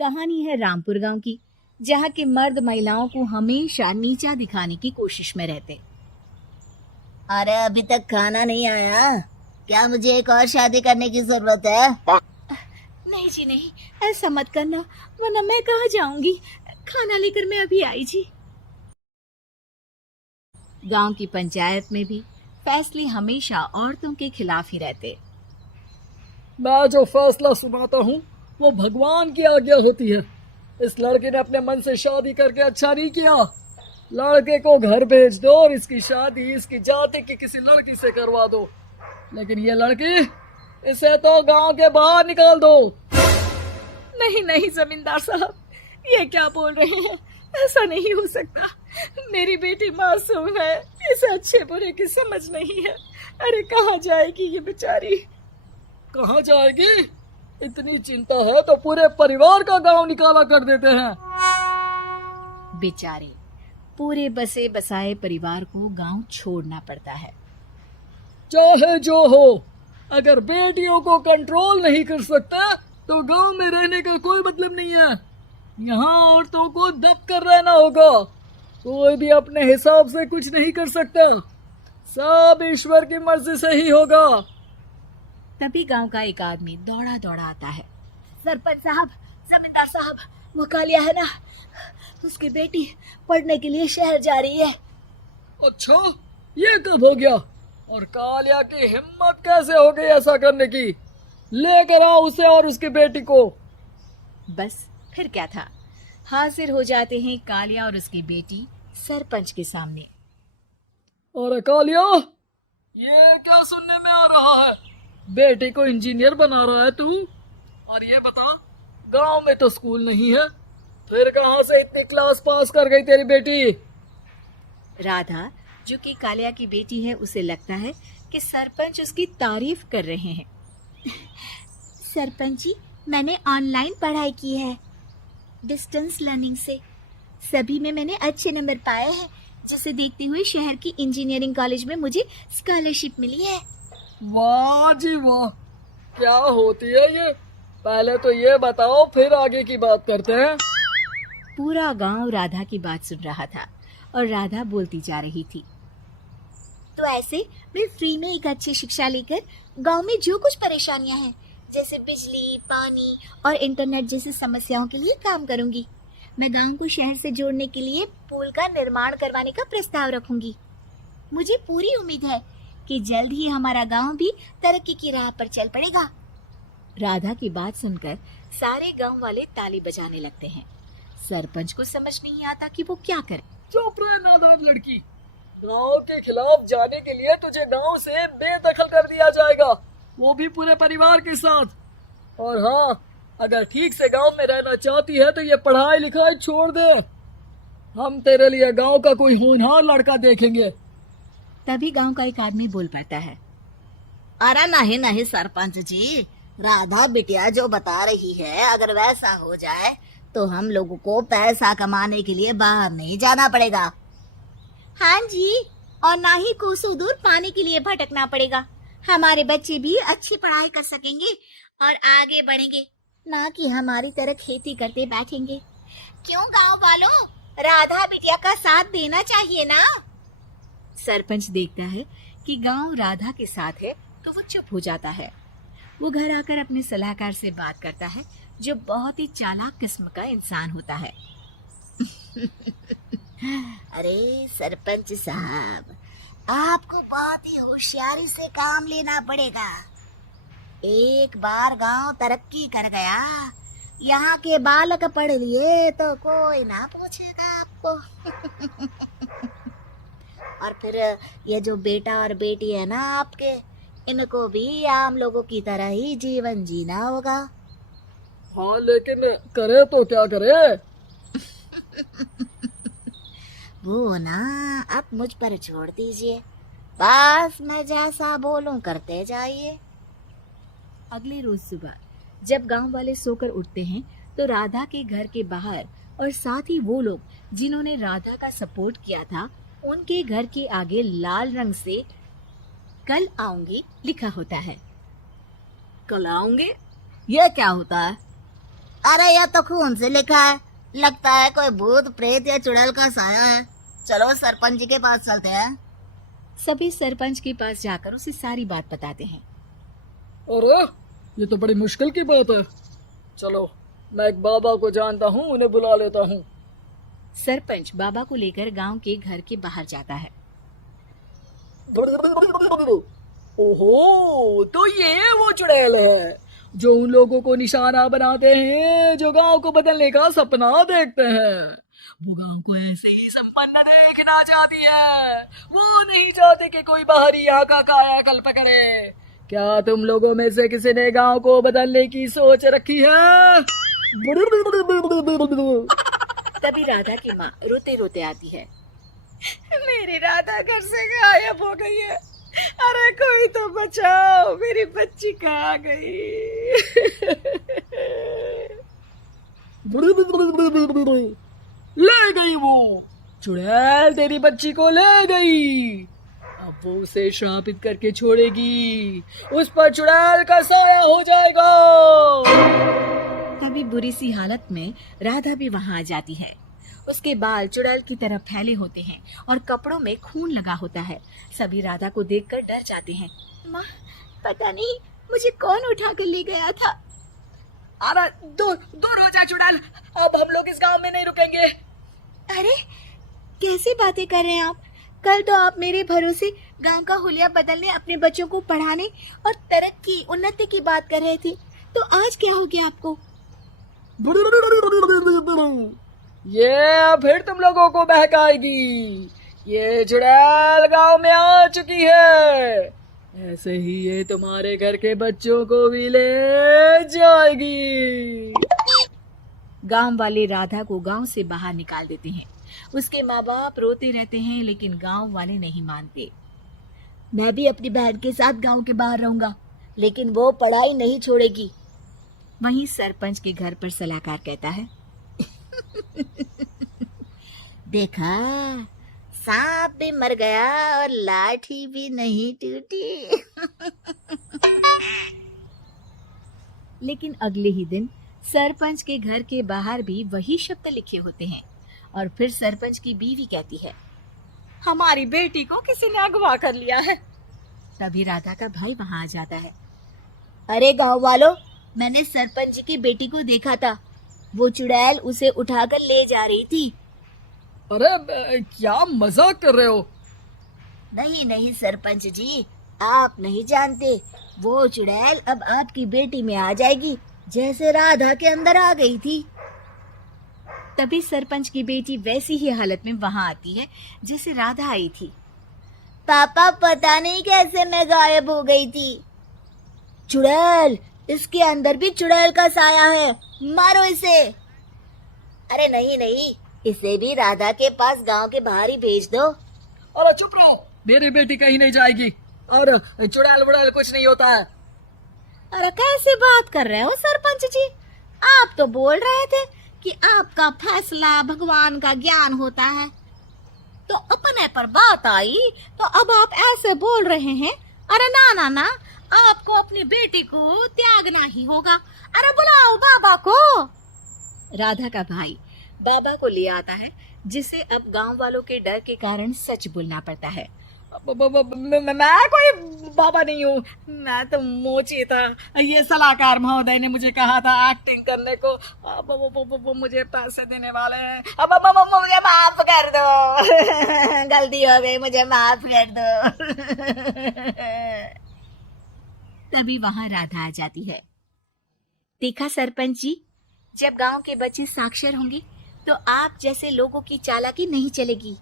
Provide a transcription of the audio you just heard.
कहानी है रामपुर गांव की, जहाँ के मर्द महिलाओं को हमेशा नीचा दिखाने की कोशिश में रहते। अरे अभी तक खाना नहीं आया, क्या मुझे एक और शादी करने की जरूरत है? नहीं जी नहीं, ऐसा मत करना, वरना मैं कहाँ जाऊंगी। खाना लेकर मैं अभी आई जी। गांव की पंचायत में भी फैसले हमेशा औरतों के खिलाफ ही रहते। मैं जो फैसला सुनाता हूँ वो भगवान की आज्ञा होती है। इस लड़के ने अपने मन से शादी करके अच्छा नहीं किया। लड़के को घर भेज दो और इसकी शादी इसकी जाति की किसी लड़की से करवा दो। लेकिन ये लड़की, इसे तो गांव के बाहर निकाल दो। नहीं नहीं जमींदार साहब, ये क्या बोल रहे हैं? ऐसा नहीं हो सकता। मेरी बेटी मासूम है, इसे अच्छे बुरे की समझ नहीं है। अरे कहाँ जाएगी ये बेचारी? कहाँ जाएगी? इतनी चिंता है तो पूरे परिवार का गांव निकाला कर देते हैं। बेचारे पूरे बसे बसाए परिवार को गांव छोड़ना पड़ता है। चाहे जो हो, अगर बेटियों को कंट्रोल नहीं कर सकता तो गांव में रहने का कोई मतलब नहीं है। यहाँ औरतों को दब कर रहना होगा। कोई भी अपने हिसाब से कुछ नहीं कर सकता, सब ईश्वर की मर्जी से ही होगा। तभी गांव का एक आदमी दौड़ा दौड़ा आता है। सरपंच साहब, जमींदार साहब, वो कालिया है ना, उसकी बेटी पढ़ने के लिए शहर जा रही है। अच्छा, ये कब हो गया? और कालिया की हिम्मत कैसे हो गई ऐसा करने की? लेकर आओ उसे और उसकी बेटी को। बस फिर क्या था, हाजिर हो जाते हैं कालिया और उसकी बेटी सरपंच के सामने। और कालिया, ये क्या सुनने में आ रहा है? बेटी को इंजीनियर बना रहा है तू? और ये बता, गांव में तो स्कूल नहीं है, फिर कहां से इतनी क्लास पास कर गई तेरी बेटी? राधा, जो कि कालिया की बेटी है, उसे लगता है कि सरपंच उसकी तारीफ कर रहे हैं। सरपंच जी, मैंने ऑनलाइन पढ़ाई की है, डिस्टेंस लर्निंग से। सभी में मैंने अच्छे नंबर पाए हैं, जिसे देखते हुए शहर की इंजीनियरिंग कॉलेज में मुझे स्कॉलरशिप मिली है। वाह जी वाह, क्या होती है ये? पहले तो ये बताओ, फिर आगे की बात करते हैं। पूरा गांव राधा की बात सुन रहा था और राधा बोलती जा रही थी। तो ऐसे मैं फ्री में एक अच्छी शिक्षा लेकर गांव में जो कुछ परेशानियां हैं, जैसे बिजली, पानी और इंटरनेट जैसी समस्याओं के लिए काम करूंगी। मैं गांव को शहर से जोड़ने के लिए पुल का निर्माण करवाने का प्रस्ताव रखूंगी। मुझे पूरी उम्मीद है कि जल्द ही हमारा गांव भी तरक्की की राह पर चल पड़ेगा। राधा की बात सुनकर सारे गांव वाले ताली बजाने लगते हैं। सरपंच को समझ नहीं आता कि वो क्या करे। चुप रह नादान लड़की, गांव के खिलाफ जाने के लिए तुझे गांव से बेदखल कर दिया जाएगा, वो भी पूरे परिवार के साथ। और हाँ, अगर ठीक से गांव में रहना चाहती है तो ये पढ़ाई लिखाई छोड़ दे। हम तेरे लिए गांव का कोई होनहार लड़का देखेंगे। तभी गांव का एक आदमी बोल पड़ता है। अरे नहीं नहीं सरपंच जी, राधा बिटिया जो बता रही है, अगर वैसा हो जाए तो हम लोगों को पैसा कमाने के लिए बाहर नहीं जाना पड़ेगा। हाँ जी, और ना ही कोसों दूर पाने के लिए भटकना पड़ेगा। हमारे बच्चे भी अच्छी पढ़ाई कर सकेंगे और आगे बढ़ेंगे, ना कि हमारी तरह खेती करते बैठेंगे। क्यों गांव वालों, राधा बिटिया का साथ देना चाहिए ना। सरपंच देखता है कि गांव राधा के साथ है तो वो चुप हो जाता है। वो घर आकर अपने सलाहकार से बात करता है, जो बहुत ही चालाक किस्म का इंसान होता है। अरे सरपंच साहब, आपको बहुत ही होशियारी से काम लेना पड़ेगा। एक बार गांव तरक्की कर गया, यहाँ के बालक पढ़ लिए तो कोई ना पूछेगा आपको। और फिर ये जो बेटा और बेटी है ना आपके, इनको भी आम लोगों की तरह ही जीवन जीना होगा। हाँ, लेकिन करे तो क्या करे? वो ना अब मुझ पर छोड़ दीजिए, बस मैं जैसा बोलूं करते जाइए। अगले रोज सुबह जब गांव वाले सोकर उठते हैं तो राधा के घर के बाहर और साथ ही वो लोग जिन्होंने राधा का सपोर्ट किया था, उनके घर के आगे लाल रंग से कल आऊंगी लिखा होता है। कल आऊंगे, ये क्या होता है? अरे यह तो खून से लिखा है, लगता है कोई भूत प्रेत या चुड़ैल का साया है। चलो सरपंच जी के पास चलते हैं। सभी सरपंच के पास जाकर उसे सारी बात बताते हैं। अरे ये तो बड़ी मुश्किल की बात है। चलो मैं एक बाबा को जानता हूँ, उन्हें बुला लेता हूँ। सरपंच बाबा को लेकर गांव के घर के बाहर जाता है। ओहो, तो ये वो चुड़ैल है जो उन लोगों को निशाना बनाते हैं जो गांव को बदलने का सपना देखते हैं। वो गांव को ऐसे ही संपन्न देखना चाहती है, वो नहीं चाहते कि कोई बाहरी यहाँ का कायाकल्प करे। क्या तुम लोगों में से किसी ने गांव को बदलने की सोच रखी है? तभी राधा की माँ रोते रोते आती है। मेरी राधा घर से गायब हो गई है। अरे कोई तो बचाओ, मेरी बच्ची कहाँ गई? ले गई वो चुड़ैल, तेरी बच्ची को ले गई। अब वो उसे श्रापित करके छोड़ेगी, उस पर चुड़ैल का साया हो जाएगा। तभी बुरी सी हालत में राधा भी वहां आ जाती है। उसके बाल चुड़ैल की तरह फैले होते हैं और कपड़ों में खून लगा होता है। सभी राधा को देखकर डर जाते हैं। माँ, पता नहीं मुझे कौन उठा कर ले गया था। अरे दूर हो जा चुड़ैल, अब हम लोग इस गांव में नहीं रुकेंगे। अरे कैसी बातें कर रहे हैं आप? कल तो आप मेरे भरोसे गांव का हुलिया बदलने, अपने बच्चों को पढ़ाने और तरक्की उन्नति की बात कर रहे थे, तो आज क्या हो गया आपको? ये फिर तुम लोगों को बहकाएगी। ये चुड़ैल गांव में आ चुकी है, ऐसे ही ये तुम्हारे घर के बच्चों को भी ले जाएगी। गांव वाले राधा को गांव से बाहर निकाल देते हैं। उसके माँ बाप रोते रहते हैं, लेकिन गांव वाले नहीं मानते। मैं भी अपनी बहन के साथ गांव के बाहर रहूंगा, लेकिन वो पढ़ाई नहीं छोड़ेगी। वहीं सरपंच के घर पर सलाहकार कहता है। देखा, सांप भी मर गया और लाठी भी नहीं टूटी। लेकिन अगले ही दिन सरपंच के घर के बाहर भी वही शब्द लिखे होते हैं। और फिर सरपंच की बीवी कहती है, हमारी बेटी को किसी ने अगवा कर लिया है। तभी राधा का भाई वहां आ जाता है। अरे गांव वालों, मैंने सरपंच जी की बेटी को देखा था। वो चुड़ैल उसे उठाकर ले जा रही थी। अरे क्या मजाक कर रहे हो? नहीं नहीं सरपंच जी, आप नहीं जानते। वो चुड़ैल अब आपकी बेटी में आ जाएगी, जैसे राधा के अंदर आ गई थी। तभी सरपंच की बेटी वैसी ही हालत में वहां आती है जैसे राधा आई थी। पापा, पता नहीं कैसे मैं गायब हो गई थी। चुड़ैल, इसके अंदर भी चुड़ैल का साया है, मारो इसे। अरे नहीं नहीं, इसे भी राधा के पास गांव के बाहर ही भेज दो। अरे चुप रहो, मेरी बेटी कहीं नहीं जाएगी और चुड़ैल वुड़ैल कुछ नहीं होता है। अरे कैसे बात कर रहे हो सरपंच जी? आप तो बोल रहे थे कि आपका फैसला भगवान का ज्ञान होता है, तो अपने पर बात आई तो अब आप ऐसे बोल रहे हैं। अरे ना ना ना, आपको अपनी बेटी को त्यागना ही होगा। अरे बुलाओ बाबा को। राधा का भाई बाबा को ले आता है, जिसे अब गांव वालों के डर के कारण सच बोलना पड़ता है। मैं कोई बाबा नहीं हूँ, मैं तो मोची था। ये सलाहकार महोदय ने मुझे कहा था एक्टिंग करने को। वो मुझे पैसे देने वाले हैं। अब मुझे माफ कर दो। गलती हो गई, मुझे माफ कर दो। तभी वहां राधा आ जाती है। देखा सरपंच जी, जब गांव के बच्चे साक्षर होंगे तो आप जैसे लोगों की चालाकी नहीं चलेगी।